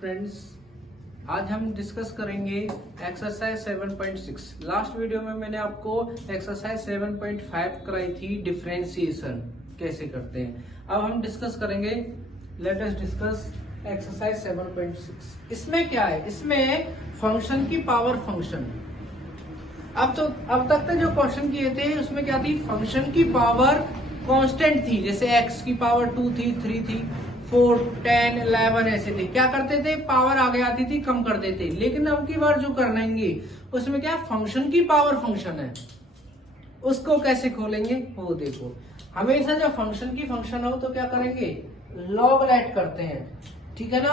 Friends, आज हम discuss करेंगे एक्सरसाइज 7.6। लास्ट वीडियो में मैंने आपको एक्सरसाइज 7.5 कराई थी, डिफरेंशिएशन कैसे करते हैं। अब हम डिस्कस करेंगे, लेट अस डिस्कस एक्सरसाइज 7.6। इसमें क्या है, इसमें फंक्शन की पावर फंक्शन। अब तक जो क्वेश्चन किए थे उसमें क्या थी, फंक्शन की पावर कांस्टेंट थी, जैसे x की पावर 2 थी, 3 थी, 4, 10, 11 ऐसे थे। क्या करते थे, पावर आगे आती थी, कम कर देते। लेकिन अब की बार जो करनेंगे उसमें क्या फंक्शन की पावर फंक्शन है, उसको कैसे खोलेंगे वो देखो। हमेशा जब फंक्शन की फंक्शन हो तो क्या करेंगे, लॉग लेट करते हैं, ठीक है ना।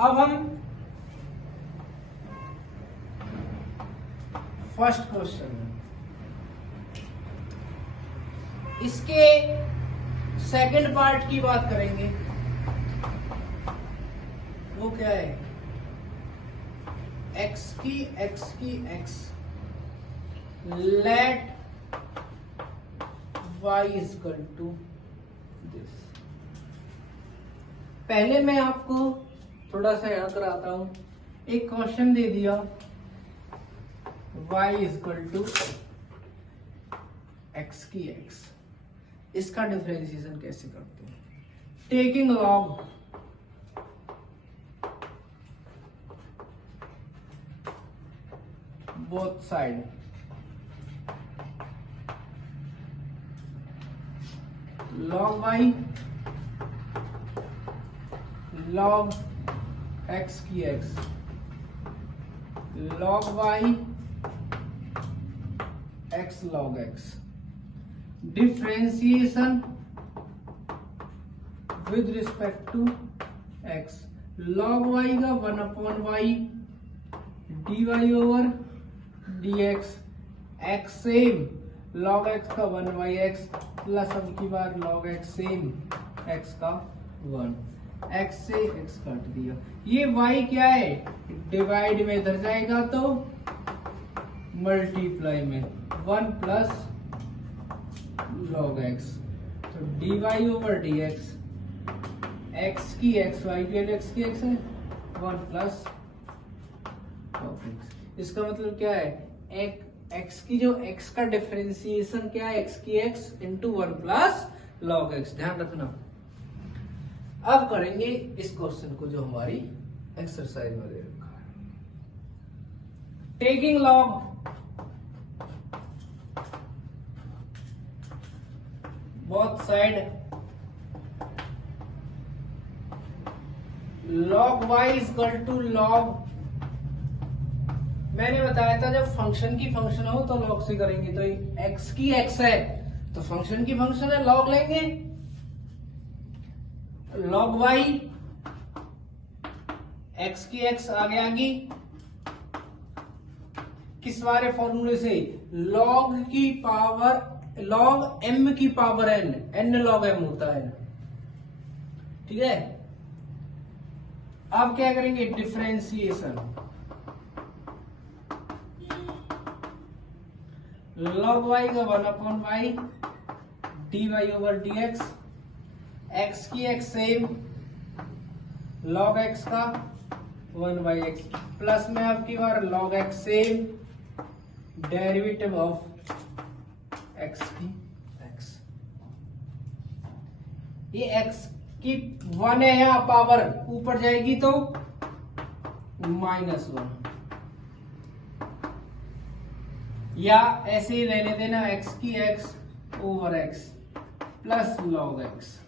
अब हम फर्स्ट क्वेश्चन इसके सेकंड पार्ट की बात करेंगे। वो क्या है, x की let y is equal to this. पहले मैं आपको थोड़ा सा याद कराता हूं। एक क्वेश्चन दे दिया, y is equal to x की x, इसका डिफरेंशिएशन कैसे करते हैं, taking log both side, log y log x की x, log y x log x, differentiation with respect to x, log y का 1/y dy over dx, x same log x का 1/x plus अब की बार log x same x का 1, x से x काट दिया। ये y क्या है, डिवाइड में इधर जाएगा तो मल्टीप्लाई में 1 प्लस log x, तो dy ओवर dx, x की x, y की x की x है 1 प्लस log x। इसका मतलब क्या है, x की जो x का डिफरेंशिएशन क्या है, x की x into 1 plus log x, ध्यान रखना। अब करेंगे इस क्वेश्चन को जो हमारी एक्सरसाइज में दे रखा है, taking log both side, log y is equal to log, मैंने बताया था जब फंक्शन की फंक्शन हो तो log से करेंगे। तो x की x है तो फंक्शन की फंक्शन है, log लेंगे, log y x की x आगे आगे किस वाले फॉर्मूले से, log की पावर log m की पावर n log m होता है, ठीक है। अब क्या करेंगे, डिफरेंशिएशन log y का 1/y dy over dx, x की x सेम log x का 1/x प्लस में आपकी बार log x same derivative of x की x। ये x की 1 है, यहां पावर ऊपर जाएगी तो -1, या ऐसे ही रहने देना, x की x over x plus log x।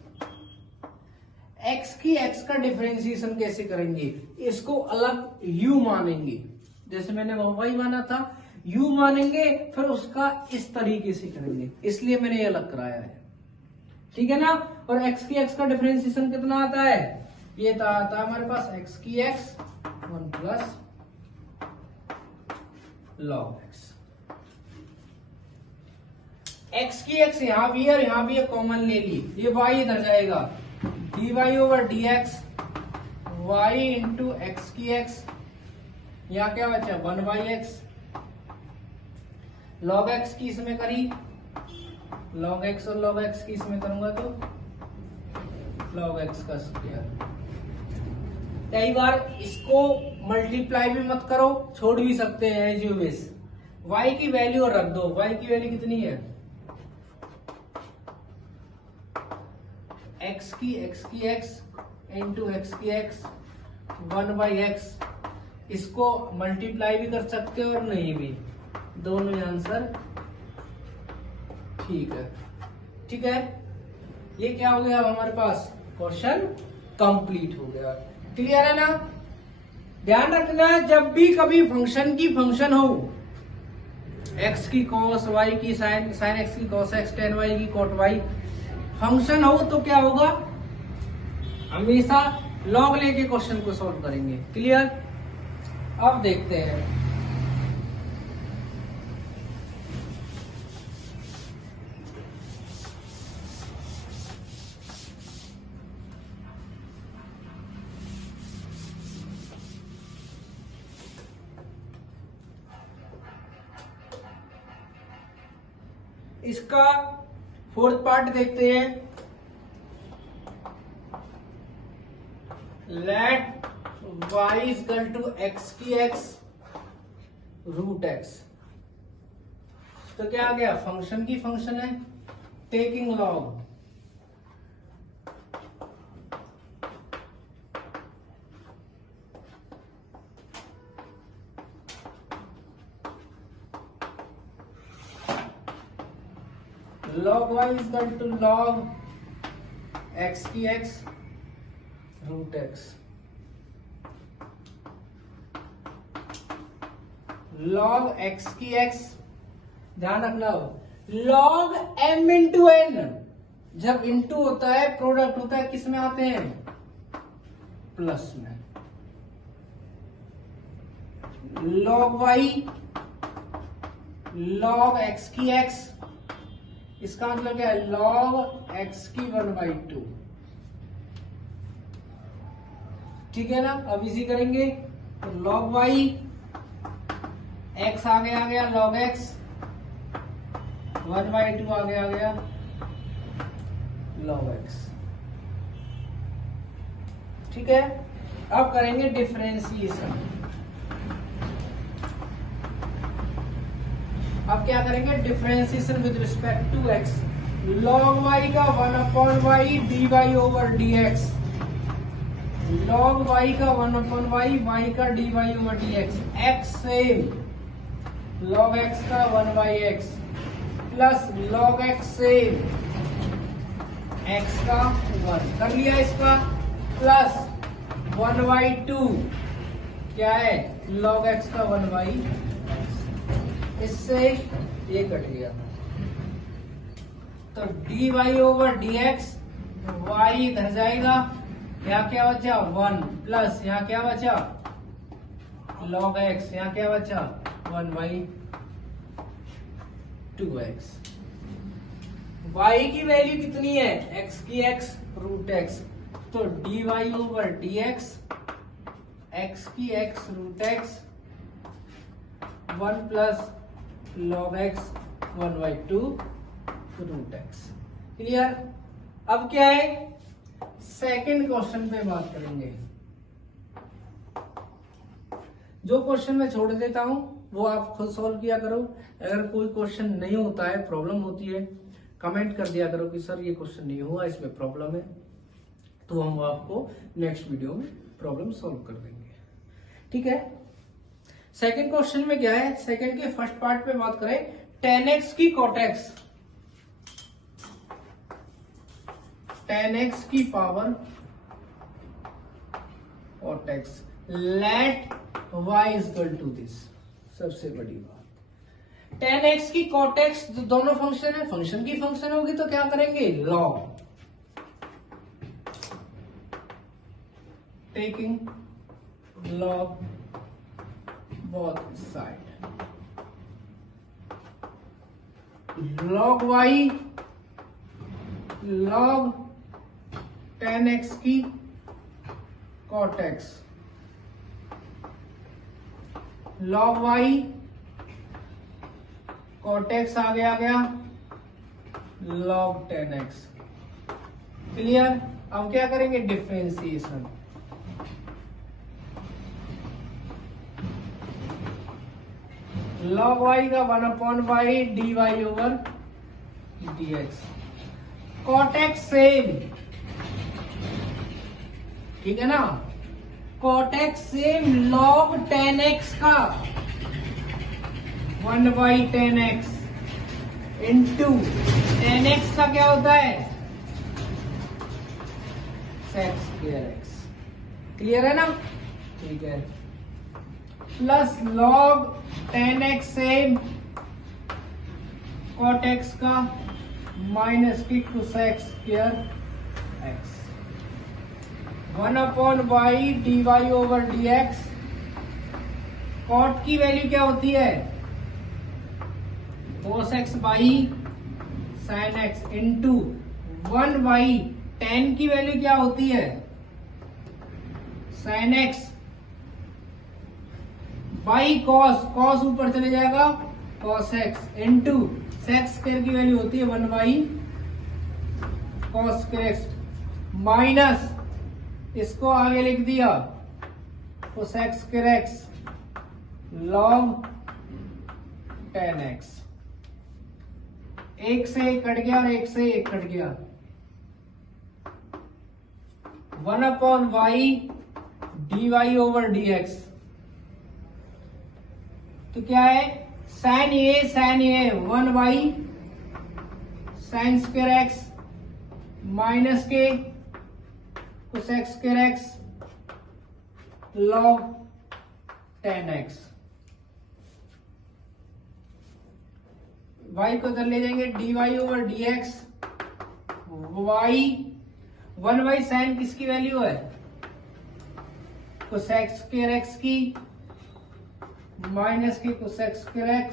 x की x का डिफरेंशिएशन कैसे करेंगे, इसको अलग u मानेंगे, जैसे मैंने y माना था, u मानेंगे, फिर उसका इस तरीके से करेंगे, इसलिए मैंने ये अलग कराया है, ठीक है ना। और x की x का डिफरेंशिएशन कितना आता है, ये तो आता है हमारे पास x की x 1 plus log x। x की x यहां भी है और यहां भी है, कॉमन ले ली, ये y इधर जाएगा, dy over dx y into x की x, यहां क्या बचा 1/x, log x की इसमें करी, log x और log x की इसमें करूंगा तो log x का स्क्वायर, कई बार इसको मल्टीप्लाई भी मत करो, छोड़ भी सकते हैं एज यू विश। y की वैल्यू रख दो, y की वैल्यू कितनी है, x की x इंटू x की x 1/x। इसको मल्टीप्लाई भी कर सकते हो और नहीं भी, दोनों ही आंसर ठीक है। ठीक है, ये क्या हो गया हमारे पास, क्वेश्चन कंप्लीट हो गया। क्लियर है ना। ध्यान रखना जब भी कभी फंक्शन की फंक्शन हो, x की cos, y की sin x की cos x, tan y की cot y फंक्शन हो तो क्या होगा, हमेशा लॉग लेके क्वेश्चन को सॉल्व करेंगे। क्लियर। अब देखते हैं इसका फोर्थ पार्ट देखते हैं। Let y is equal to x की x रूट x। तो क्या आ गया, फंक्शन की फंक्शन है, taking log. log y is equal to log x की x root x। log x की x, ध्यान रखना log m इंटू n। जब इंटू होता है, प्रोडक्ट होता है, किस में आते हैं, प्लस में। log y log x की x, इसका मतलब क्या है, log x की 1/2। ठीक है ना। अब इसी करेंगे तो log y, x आ गया log x, 1/2 आ गया log x। ठीक है। अब करेंगे डिफरेंशिएशन। अब क्या करेंगे, differentiation with respect to x। log y का 1/y dy over dx, log y का 1/y, y का dy over dx, x same, log x का 1/x plus log x same, x का 1 कर लिया इसका, प्लस 1/2 क्या है, log x का 1/, इससे ये कट गया तो dy ओवर dx, y इधर जाएगा, यहाँ क्या बचा 1 प्लस यहाँ क्या बचा log x, यहाँ क्या बचा 1/2x। y की वैल्यू कितनी है, x की x रूट x, तो dy ओवर dx, x की x root x, 1 plus log x 1/2 root x। Clear. अब क्या है, सेकंड क्वेश्चन पे बात करेंगे। जो क्वेश्चन मैं छोड़ देता हूं वो आप खुद सॉल्व किया करो। अगर कोई क्वेश्चन नहीं होता है, प्रॉब्लम होती है, कमेंट कर दिया करो कि सर ये क्वेश्चन नहीं हुआ, इसमें प्रॉब्लम है, तो हम आपको नेक्स्ट वीडियो में प्रॉब्लम सॉल्व कर देंगे। ठीक है। सेकंड क्वेश्चन में क्या है, सेकंड के फर्स्ट पार्ट पे बात करें, tan x की cot x, tan x की power cot x, let y is equal to this। सबसे बड़ी बात, tan x की cot x दोनों फंक्शन है, फंक्शन की फंक्शन होगी तो क्या करेंगे, log, taking log both side, log y log tan x की cot x, log y cot x आ गया log tan x। क्लियर। अब क्या करेंगे, डिफरेंशिएशन। log y का 1/y dy over dx। cot x same, ठीक है ना, cot x same log tan x का 1/tan x into tan x का क्या होता है sec square x। क्लियर है ना, ठीक है, plus log tan x same cot x का माइनस की cosec square x 1/y dy over dx। cot की वैल्यू क्या होती है cos x by sin x into 1y tan की वैल्यू क्या होती है sin x बाई cos ऊपर चले जाएगा cos x into sec square की वैल्यू होती है 1/y cos square x minus इसको आगे लिख दिया cosec square x log tan x। एक से एक कट गया और एक से एक कट गया, 1/y dy over dx। तो क्या है sin a 1y sin square x minus के cosec square x log tan x। y को उधर ले जाएंगे dy over dx। y 1y sin किसकी वैल्यू है cosec square x की माइनस की cosec square x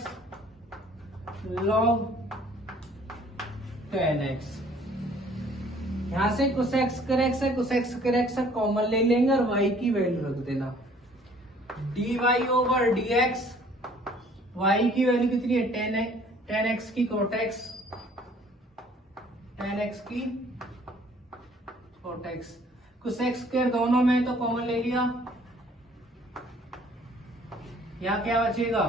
log tan x। यहां से cosec square x है, cosec square x कॉमन ले लेंगे और y की वैल्यू रख देना dy over dx। y की वैल्यू कितनी है tan x की cot x, tan x की cot x। cosec square दोनों में तो कॉमन ले लिया, यहां क्या बचेगा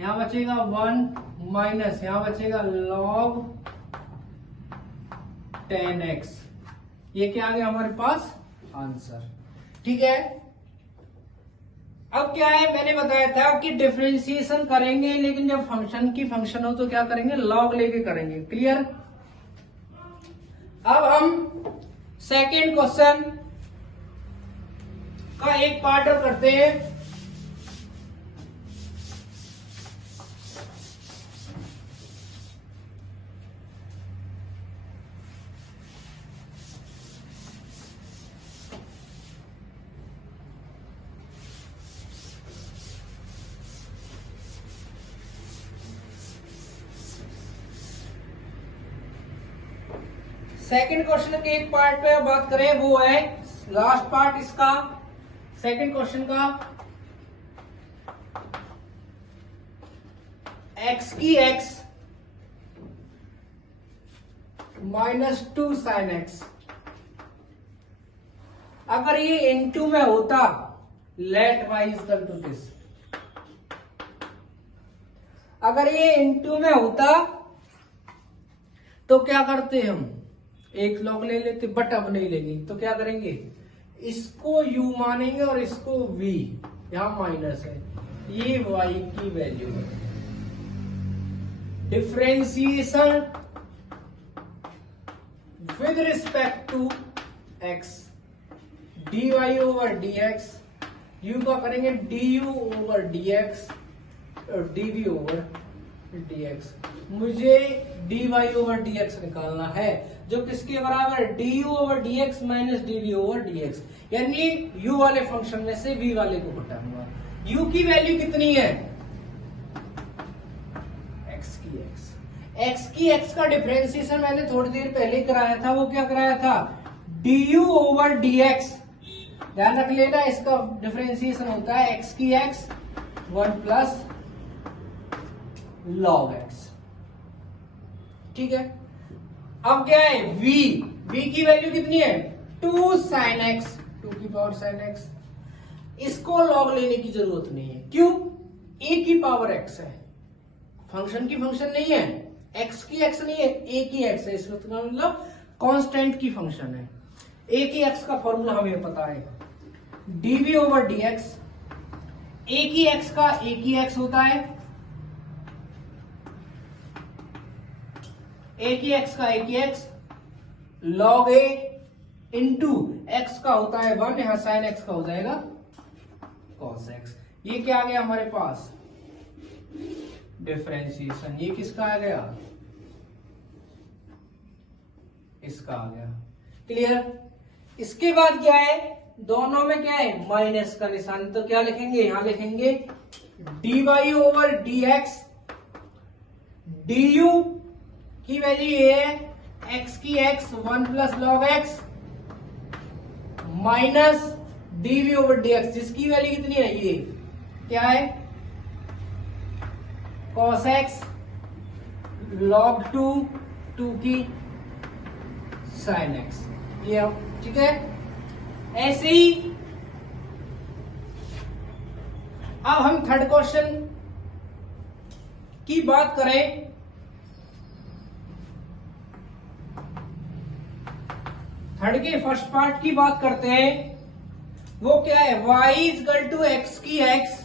यहां बचेगा 1 माइनस यहां बचेगा log tan x। ये क्या आ गया हमारे पास आंसर, ठीक है। अब क्या है मैंने बताया था कि डिफरेंशिएशन करेंगे लेकिन जब फंक्शन हो तो क्या करेंगे log लेके करेंगे, क्लियर। अब हम सेकेंड क्वेश्चन का एक पार्ट और करते हैं। सेकंड क्वेश्चन के एक पार्ट पे बात करें, वो है लास्ट पार्ट इसका सेकंड क्वेश्चन का। x की x माइनस 2 sin x। अगर ये इनटू में होता let y equal to this, अगर ये इनटू में होता तो क्या करते हम एक लॉग ले लेते, बट अब नहीं लेंगे तो क्या करेंगे इसको u मानेंगे और इसको v, यहां माइनस है, ये y की वैल्यू है। Differentiation with respect to x dy over dx, u का करेंगे du ओवर dx और dv ओवर dx। मुझे dy ओवर dx निकालना है जो किसके बराबर है du over dx minus dv over dx, यानी u वाले फंक्शन में से v वाले को घटाऊंगा। u की वैल्यू कितनी है x की x का डिफरेंशिएशन मैंने थोड़ी देर पहले कराया था, वो क्या कराया था du ओवर dx। ध्यान रख लेना इसका डिफरेंशिएशन होता है x की x 1 प्लस log x, ठीक है। अब क्या है v की वैल्यू कितनी है 2 sin x, 2 की पावर sin x इसको लॉग लेने की जरूरत नहीं है। क्यों? ए की पावर एक्स है, फंक्शन की फंक्शन नहीं है, एक्स की एक्स नहीं है, ए की एक्स है। इसमें तो मतलब कांस्टेंट की फंक्शन है। ए की एक्स का फॉर्मूला हमें पता है, डीवी ओवर डी एक्स। ए की एक्स का ए की एक्स होता है, ए की एक्स का ए की एक्स लॉग ए इंटू एक्स का होता है 1, यहां साइन एक्स का हो जाएगा कॉस एक्स। ये क्या आ गया हमारे पास? डिफरेंशिएशन। ये किसका आ गया? इसका आ गया। क्लियर? इसके बाद क्या है? दोनों में क्या है? माइनस का निशान। तो क्या लिखेंगे? यहां लिखेंगे dy ओवर dx, du की वैल्यू ये है x की x 1 plus log x minus dv over dx, जिसकी वैल्यू कितनी है? ये क्या है? cos x log 2 की sin x। ये ठीक है। ऐसे ही अब हम थर्ड क्वेश्चन की बात करें, थर्ड के फर्स्ट पार्ट की बात करते हैं। वो क्या है? y इजकल टू एक्स की x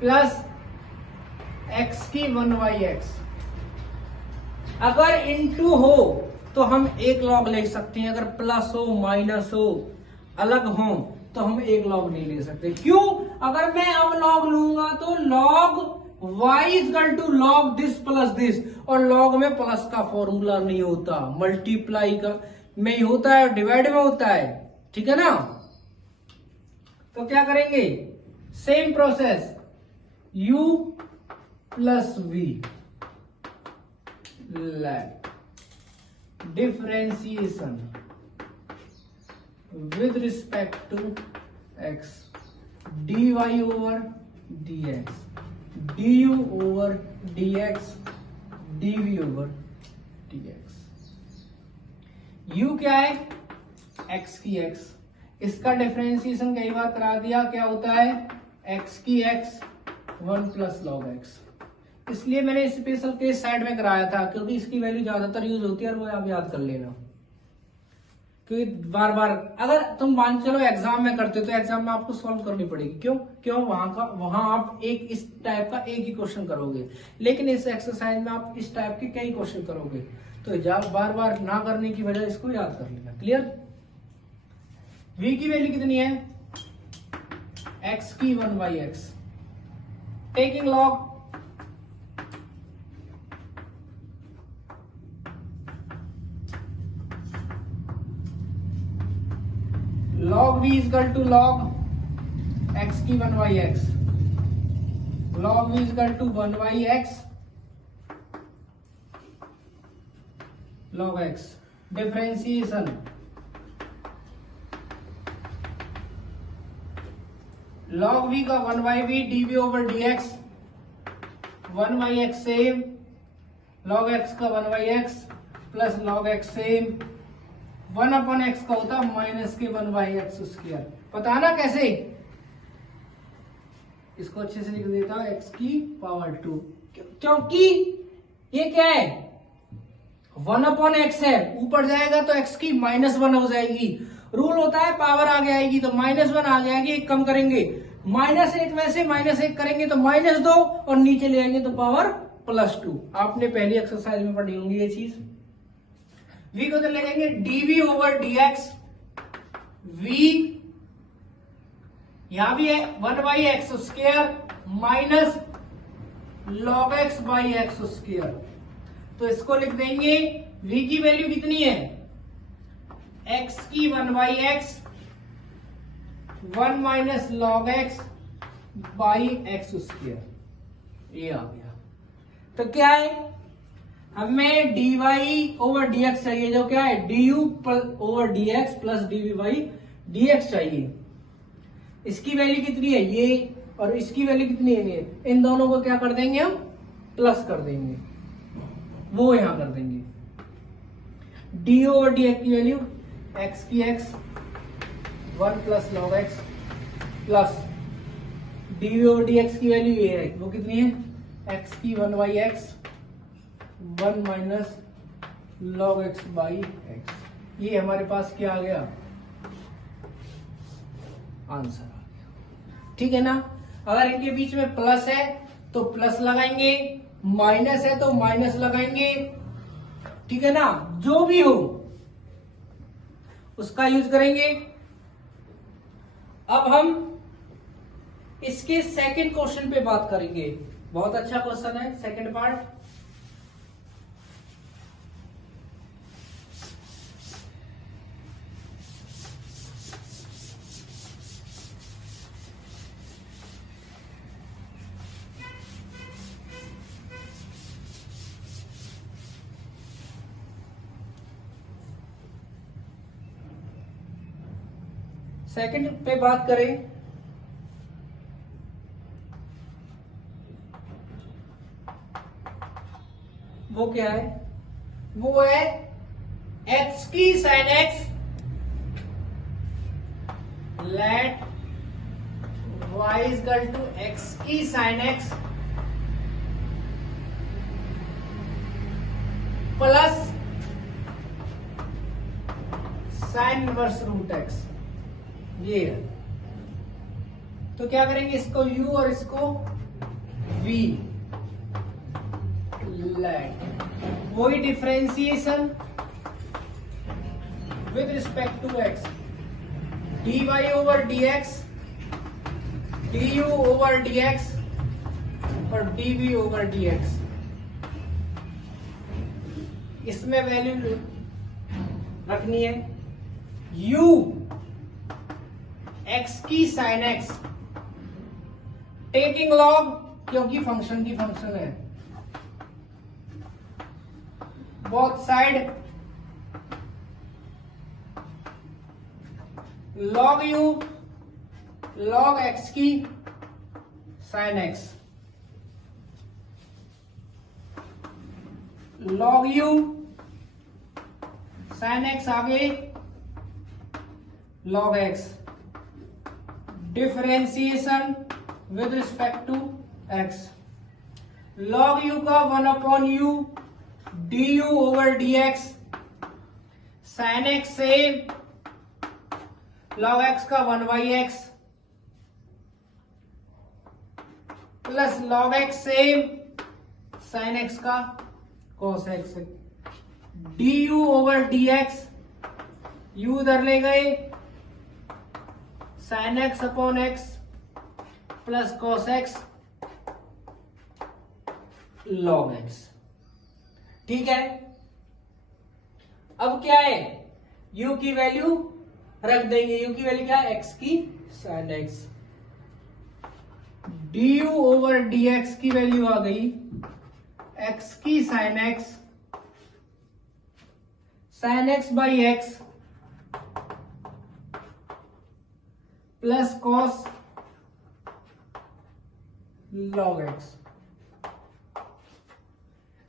प्लस x की 1y(x)। अगर इनटू हो तो हम एक लॉग ले सकते हैं, अगर प्लस हो माइनस हो अलग हो तो हम एक लॉग नहीं ले सकते। क्यों? अगर मैं अब लॉग लूंगा तो log y is equal to log this plus this, और लॉग में प्लस का फॉर्मूला नहीं होता, मल्टीप्लाई का में ही होता है, डिवाइड में होता है। ठीक है ना? तो क्या करेंगे? Same process, u plus v let differentiation with respect to x, dy over dx, du over dx, dv over dx। u क्या है? x की x। इसका डिफरेंशिएशन कई बार करा दिया, क्या होता है? x की x 1 प्लस लॉग x। इसलिए मैंने स्पेशल केस साइड में कराया था, क्योंकि इसकी वैल्यू ज्यादातर यूज होती है, और वो आप याद कर लेना। क्योंकि बार बार अगर तुम मान चलो एग्जाम में करते हो तो एग्जाम में आपको सॉल्व करनी पड़ेगी। क्यों? वहां आप एक इस टाइप का एक ही क्वेश्चन करोगे, लेकिन इस एक्सरसाइज में आप इस टाइप के कई क्वेश्चन करोगे। तो बार बार ना करने की वजह इसको याद कर लेना। क्लियर? v की वैल्यू कितनी है? x की 1y(x), taking log log v is equal to log x की 1y(x), log v is equal to 1y(x) log x। Differentiation log v का 1y(v) dv over dx, 1y(x) same, log x का 1y(x) plus log x same, 1 upon x का होता minus के 1y(x square. पता ना कैसे? इसको अच्छे से लिख देता हूं x की पावर 2, क्योंकि ये क्या है? 1 अपन एक्स है, ऊपर जाएगा तो x की -1 हो जाएगी। रूल होता है पावर आगे आएगी तो -1 आ जाएगी, एक कम करेंगे -1 में से -1 करेंगे तो -2, और नीचे ले आएंगे तो पावर +2। आपने पहली एक्सरसाइज में पढ़ी होंगी ये चीज। v को तो ले जाएंगे dv ओवर dx, v यहां भी है 1y(x) square minus log x by x square. तो इसको लिख देंगे, v की वैल्यू कितनी है? x की 1y(x) 1 minus log x by x square. ये आ गया। तो क्या है? हमें dy ओवर dx चाहिए, जो क्या है? du over dx plus dv by dx चाहिए। इसकी वैल्यू कितनी है? ये, और इसकी वैल्यू कितनी है? ये। इन दोनों को क्या कर देंगे हम? प्लस कर देंगे, वो यहां कर देंगे। d ओवर dx की वैल्यू एक्स की x 1 plus log x plus D over D x की वैल्यू ये है, वो कितनी है, एक्स की 1 by x 1 minus log x by x. ये हमारे पास क्या आ गया, आंसर आ गया। ठीक है ना। अगर इनके बीच में प्लस है तो प्लस लगाएंगे, माइनस है तो माइनस लगाएंगे। ठीक है ना, जो भी हो उसका यूज करेंगे। अब हम इसके सेकंड क्वेश्चन पे बात करेंगे। बहुत अच्छा क्वेश्चन है सेकंड पार्ट। सेकंड पे बात करें, वो क्या है, वो है एक्स की sine x let y is equal to x की sine x plus sine inverse root x. ये है, तो क्या करेंगे, इसको u और इसको v लेट वही differentiation with respect to x dy over dx du over dx और dv ओवर dx। इसमें वैल्यू रखनी है u x की साइन x टेकिंग लॉग, क्योंकि फंक्शन की फंक्शन है, both side log u log x की sine x log u sine x आगे log x differentiation with respect to x log u का 1 upon u du over dx sine x से log x का 1 by x plus log x से sine x का cos x du over dx u उधर ले गए sine x upon x plus cos x log x। ठीक है, अब क्या है, u की वैल्यू रख देंगे। u की वैल्यू क्या है, x की sine x du over dx की वैल्यू आ गई x की sine x sine x by x plus cos log x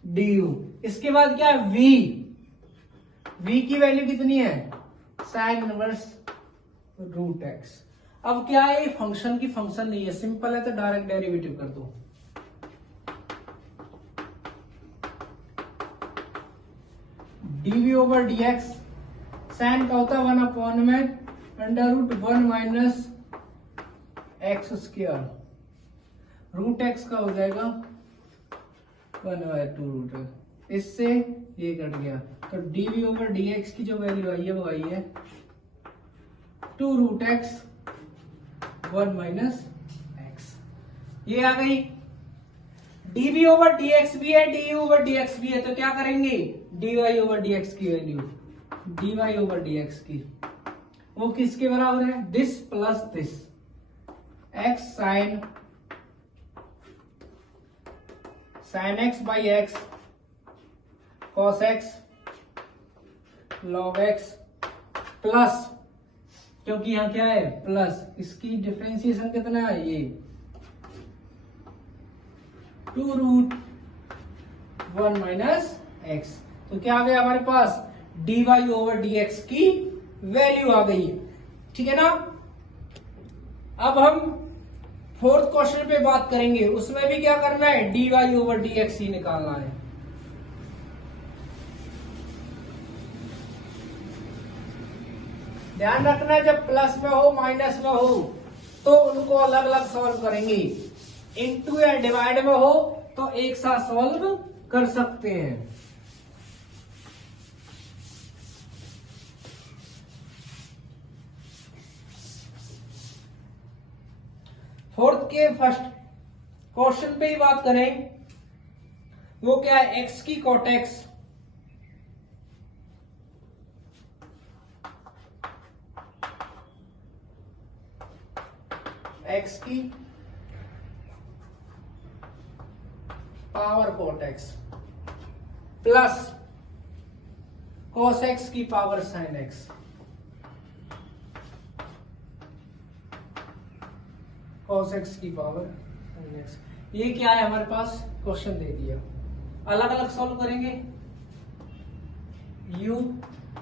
du। इसके बाद क्या है, v की वैल्यू कितनी है, साइन इनवर्स रूट एक्स। अब क्या है, फंक्शन की फंक्शन नहीं है, सिंपल है तो डायरेक्ट डेरिवेटिव कर दो। dv ओवर dx साइन का होता है 1 अपॉन में under root 1 minus x square root x का हो जाएगा 1/2 रूट। इससे ये कट गया, तो dv ओवर dx की जो वैल्यू आई है वो आई है 2 रूट एक्स 1 माइनस एक्स। ये आ गई। dv ओवर dx भी है, du ओवर dx भी है, तो क्या करेंगे, dy ओवर dx की वैल्यू dy ओवर dx की वो किसके बराबर है, this plus this x sine x by x cos x log x plus, क्योंकि यहां क्या है प्लस, इसकी डिफरेंशिएशन कितना है, ये 2 रूट 1 माइनस एक्स। तो क्या आ गया हमारे पास dy ओवर dx की वैल्यू आ गई है, ठीक है ना। अब हम फोर्थ क्वेश्चन पे बात करेंगे, उसमें भी क्या करना है, dy ओवर dx ही निकालना है। ध्यान रखना जब प्लस में हो माइनस में हो तो उनको अलग अलग सॉल्व करेंगे, इनटू या डिवाइड में हो तो एक साथ सॉल्व कर सकते हैं। फोर्थ के फर्स्ट क्वेश्चन पे ही बात करें, वो क्या है, एक्स की कोटेक्स एक्स की power cot x plus cos x की power sine x, cos x की पावर साइन एक्स, ये क्या है हमारे पास, क्वेश्चन दे दिया, अलग अलग सॉल्व करेंगे। u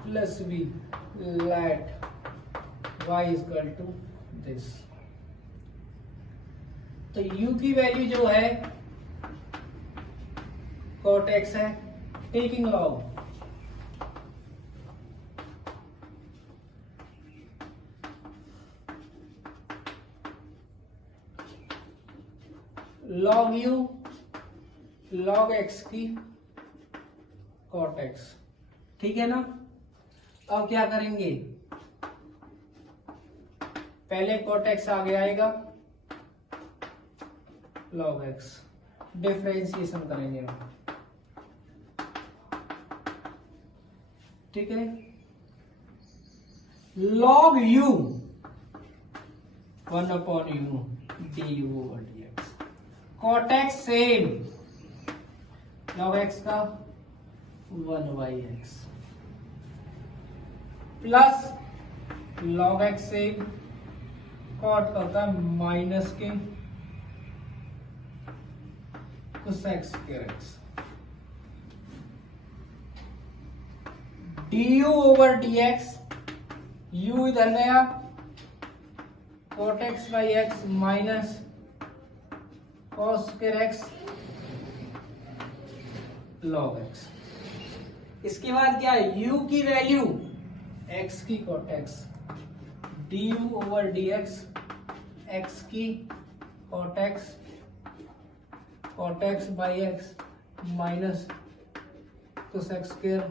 plus v let y is equal to this, तो u की वैल्यू जो है cot x है, taking log log u log x की cot x, ठीक है ना। अब क्या करेंगे, पहले cot x आगे आएगा, log x डिफरेंशिएशन करेंगे हम, ठीक है। log u 1/u du over dx, cot x same, log x का 1/x plus log x same, cot का होता है माइनस के cosec square x, du over dx, u इधर गया, cot x by x minus cos square x log x। इसके बाद क्या है, u की वैल्यू x की cot x, du over dx, x की cot x, cot x by x minus cosec square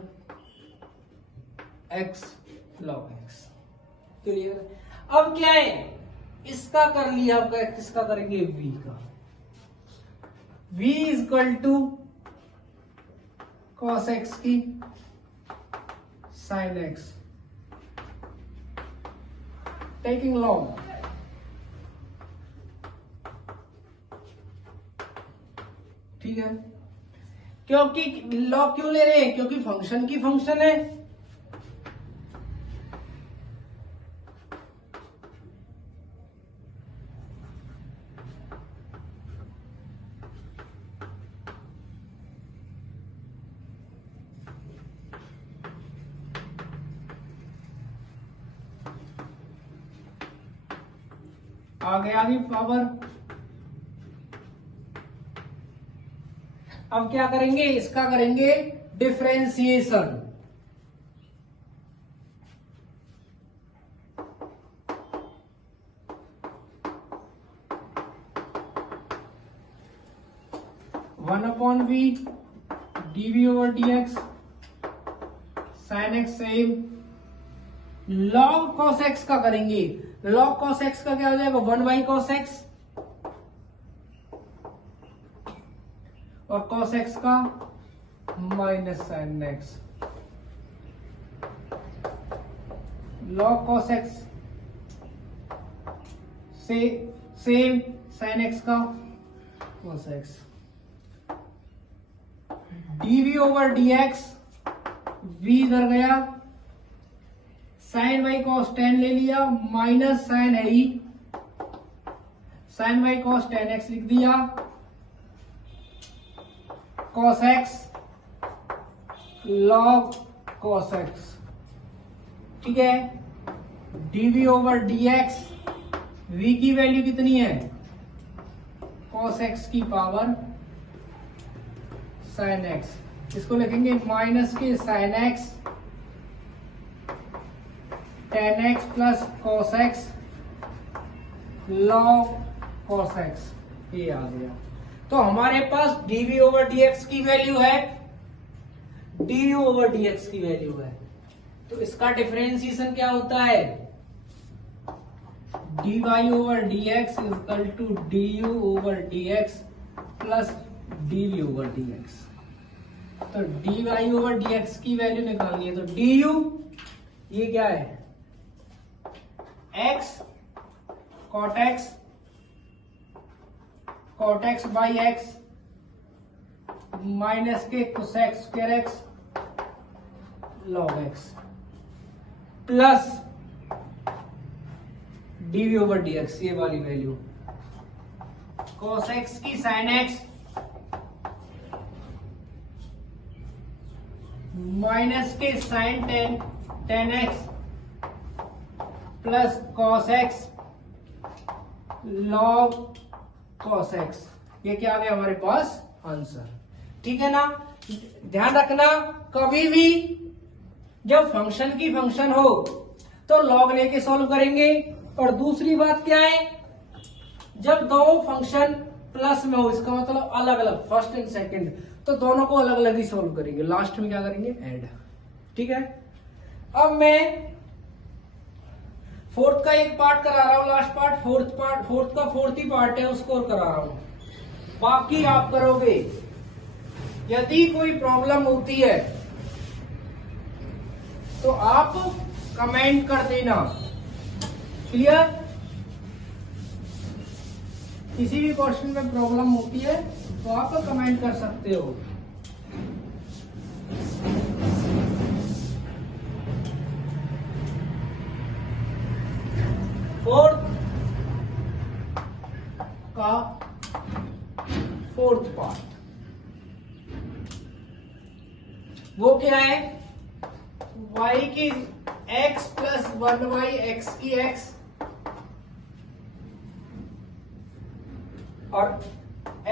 x log x, clear. अब क्या है, इसका कर लिया, अब किसका करेंगे, v का, v is equal to cos x की sin x, टेकिंग लॉग, ठीक है। क्योंकि लॉग क्यों ले रहे हैं, क्योंकि फंक्शन की फंक्शन है, आगे आगे पावर। अब क्या करेंगे, इसका करेंगे differentiation, one upon v dv over dx sine x same, log cos x का करेंगे, लॉग कॉस एक्स का क्या हो जाएगा, 1 कॉस एक्स, और कॉस एक्स का minus sine x, log cos x से सेम साइन एक्स का cos x, dv over dx, v इधर गया, साइन बाई कॉस टेन ले लिया, माइनस साइन है ही, sine by cos tan x लिख दिया, cos x log cos x, ठीक है। dv ओवर dx, v की वैल्यू कितनी है cos x की पावर sin x, इसको लिखेंगे माइनस के sin x tan x plus cos x log cos x, ये आ गया। तो हमारे पास dv ओवर dx की वैल्यू है, du ओवर dx की वैल्यू है, तो इसका डिफरेंशिएशन क्या होता है dy over dx equal to du over dx plus dv over dx। तो dy ओवर dx की वैल्यू निकालनी है, तो du ये क्या है x cot x by x minus के cosec square x log x plus dv over dx, ये वाली वैल्यू cos x की sin x माइनस के sin tan x plus cos x log cos x, ये क्या आ गया हमारे पास आंसर। ठीक है ना। ध्यान रखना कभी भी जब फंक्शन की फंक्शन हो तो लॉग लेके सॉल्व करेंगे, और दूसरी बात क्या है जब दो फंक्शन प्लस में हो, इसका मतलब अलग अलग फर्स्ट एंड सेकंड, तो दोनों को अलग अलग ही सॉल्व करेंगे, लास्ट में क्या करेंगे ऐड। ठीक है। अब मैं फोर्थ का एक पार्ट करा रहा हूं, लास्ट पार्ट फोर्थ का फोर्थ ही पार्ट है उसको करा रहा हूं, बाकी आप करोगे। यदि कोई प्रॉब्लम होती है तो आप कमेंट कर देना। क्लियर। किसी भी क्वेश्चन में प्रॉब्लम होती है तो आप कमेंट कर सकते हो। फोर्थ पार्ट वो क्या है y की x प्लस 1y x की x और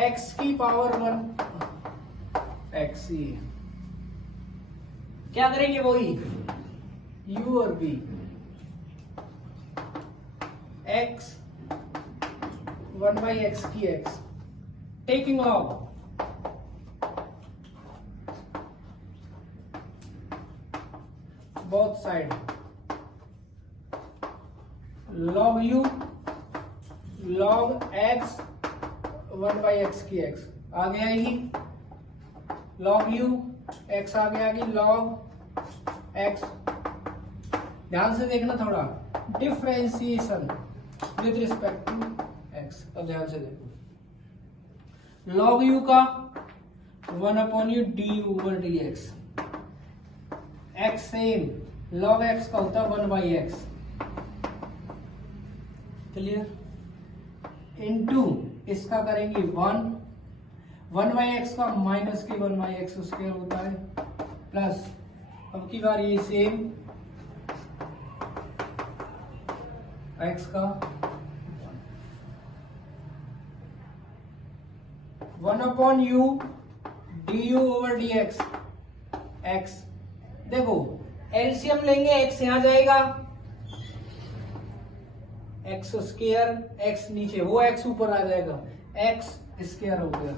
x की पावर 1 x, क्या करेंगे वही u और v x 1 x की x taking log both side log u log x 1/x की x आगे आएगी, log u x आगे आएगी log x। ध्यान से देखना थोड़ा, differentiation with respect to x। अब ध्यान से देखो, log u का 1/u du over dx, x same, log x का होता है 1/x। क्लियर। इनटू इसका करेंगे 1/x का माइनस के 1/x स्क्वायर होता है, प्लस अब की बार ये सेम x का 1/u du over dx x। देखो एलसीएम लेंगे, x यहां जाएगा, एक्स स्क्वायर, एक्स नीचे, वो x ऊपर आ जाएगा, x स्क्वायर हो गया,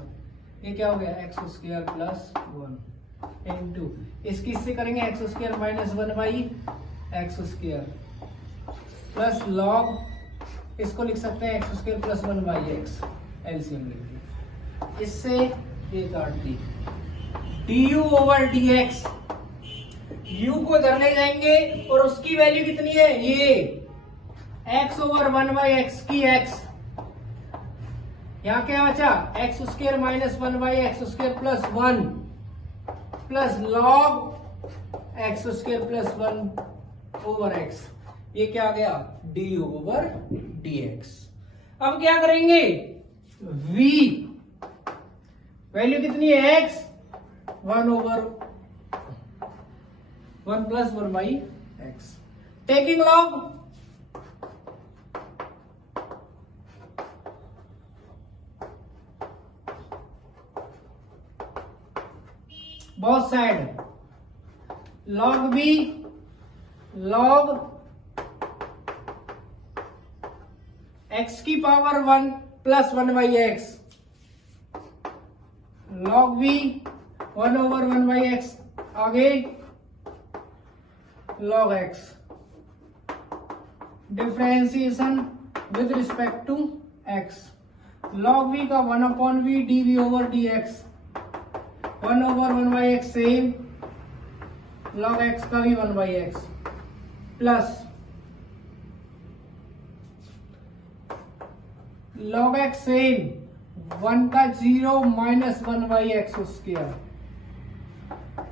ये क्या हो गया एक्स स्क्वायर प्लस 1 इंटू इसकी इससे करेंगे x square minus 1/x square plus log, इसको लिख सकते हैं x square plus 1/x, LCM लेंगे, इससे ये काट दी du ओवर dx, u को इधर ले जाएंगे और उसकी वैल्यू कितनी है ये x ओवर 1/x की x, यहां क्या बचा x square minus 1/x square plus 1 plus log x square plus 1 over x, ये क्या आ गया du ओवर dx। अब क्या करेंगे v वैल्यू कितनी है x 1 over 1 plus 1/x, taking log both side, log b log x की power 1 plus 1 by x, log b 1 over 1 by x, आगे log x, differentiation with respect to x, log v का 1 upon v dv over dx, 1 over 1 by x same, log x का भी 1 by x, plus log x same, 1 का 0 minus 1 by x square,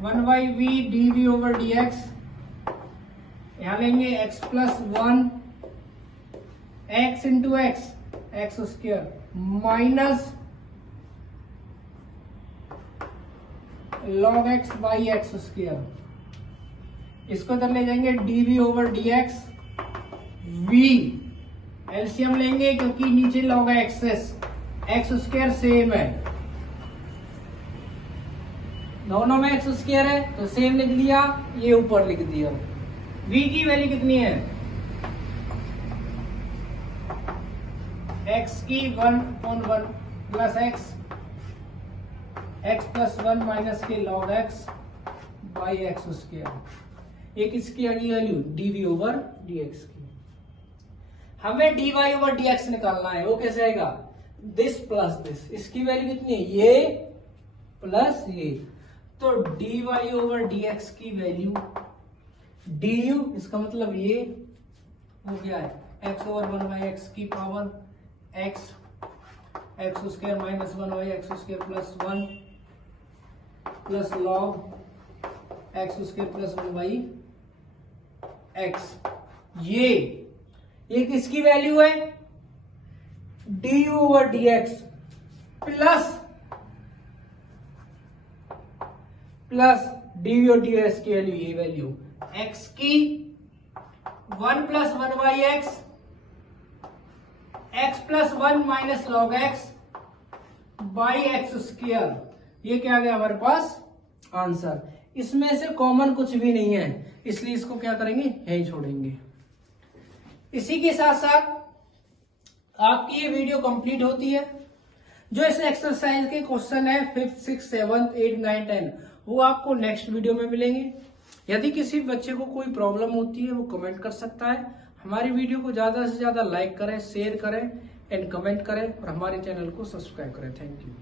1 by v dv over dx, यहां लेंगे x plus 1 x into x, x square minus log x by x square, इसको इधर ले जाएंगे dv over dx, v LCM लेंगे क्योंकि नीचे log एक्स स्क्वायर सेम है, दोनों में एक्स स्क्वायर है तो सेम लिख दिया, ये ऊपर लिख दिया। v की वैल्यू कितनी है, x की 1/1 प्लस x प्लस 1 माइनस के log x by x square, ये किसकी आ गई वैल्यू, dv ओवर dx की। हमें dy ओवर dx निकालना है, वो कैसे आएगा, दिस प्लस दिस, इसकी वैल्यू कितनी है, ये प्लस ये, तो dy ओवर dx की वैल्यू du, इसका मतलब ये हो गया है x ओवर 1 बाई एक्स की power x square minus 1 by x square plus 1 plus log x square plus 1 by x, ये किसकी वैल्यू है, du over dx plus dv और dx की वैल्यू, ये वैल्यू x की 1 plus 1 by x plus 1 minus log x by x square, ये क्या आ गया हमारे पास आंसर। इसमें से कॉमन कुछ भी नहीं है, इसलिए इसको क्या करेंगे, यहीं छोड़ेंगे। इसी के साथ साथ आपकी ये वीडियो कंप्लीट होती है। जो इस एक्सरसाइज के क्वेश्चन है 5th 6th 7th 8th 9th 10 वो आपको नेक्स्ट वीडियो में मिलेंगे। यदि किसी बच्चे को कोई प्रॉब्लम होती है वो कमेंट कर सकता है। हमारी वीडियो को ज्यादा से ज्यादा लाइक करें, शेयर करें एंड कमेंट करें और हमारे चैनल को सब्सक्राइब करें। Thank you.